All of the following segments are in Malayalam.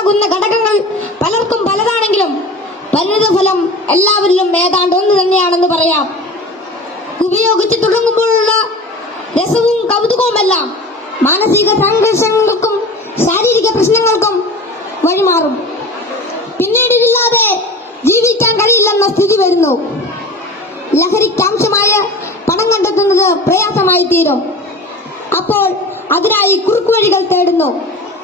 പ്രേരകമാകുന്ന ഘടകങ്ങൾ പലർക്കും പലതാണെങ്കിലും ഫലം എല്ലാവരിലും ഏതാണ്ട് ഒന്ന് തന്നെയാണെന്ന് പറയാം. ഉപയോഗിച്ച് തുടങ്ങുമ്പോഴുള്ള രസവും കൗതുകവുമെല്ലാം മാനസിക സംഘർഷങ്ങൾക്കും ശാരീരിക പ്രശ്നങ്ങൾക്കും വഴിമാറും. പിന്നീട് ഇല്ലാതെ ജീവിക്കാൻ കഴിയില്ലെന്ന സ്ഥിതി വരുന്നു. ലഹരിക്കാംശമായ പണം കണ്ടെത്തുന്നത് പ്രയാസമായി തീരും. അപ്പോൾ അതിനായി കുറുക്കുവഴികൾ തേടുന്നു.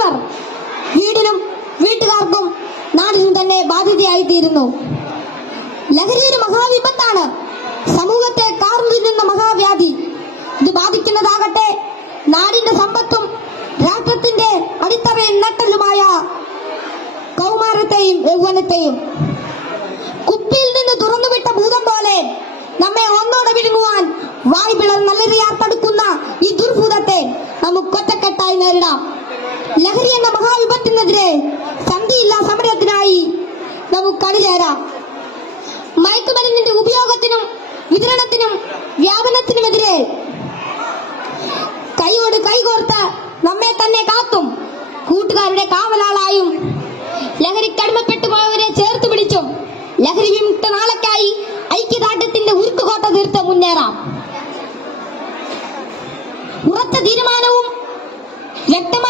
ഇവർ വീടിനും വീട്ടുകാർക്കും നാടിനും തന്നെ ബാധ്യതയായി തീരുന്നു ലഹരി ഒരു മഹാവിപത്താണ്. സമൂഹത്തെ കാർന്നിരുന്ന മഹാവ്യാധി. ഇത് ബാധിക്കുന്നതാകട്ടെ നാടിന്റെ സമ്പത്തും രാഷ്ട്രത്തിന്റെ അടിത്തറയും നട്ടലുമായ കൗമാരത്തെയും യൗവനത്തെയും. കുപ്പിയിൽ നിന്ന് തുറന്നുവിട്ട ഭൂതം പോലെ നമ്മെ ഒന്നോടെ വിഴുങ്ങുവാൻ വായ് പിളർ നല്ലറിയാർപ്പെടുക്കുന്ന ഈ ദുർഭൂതത്തെ നമുക്ക് ഒറ്റക്കെട്ടായി നേരിടാം. ലഹരി എന്ന മഹാവിപത്തിനെതിരെ സന്ധിയില്ല സമരത്തിനായി നമുക്ക് അണിചേരാം മയക്കുമരുന്നിന്റെ ഉപയോഗത്തിനും വിതരണത്തിനും വ്യാപനത്തിനുമെതിരെ കൈയോട് കൈകോർത്ത് നമ്മെ തന്നെ കാത്തും. കൂട്ടുകാരുടെ കാവലാളായും ലഹരിക്കടിമപ്പെട്ടു പോയവരെ ചേർത്ത് പിടിച്ചും ലഹരി വിമുക്ത നാളക്കായി ഐക്യദാർഢ്യത്തിന്റെ ഉരുക്കുകോട്ട തീർത്ത് മുന്നേറാം. ഉറച്ച തീരുമാനവും വ്യക്തമായ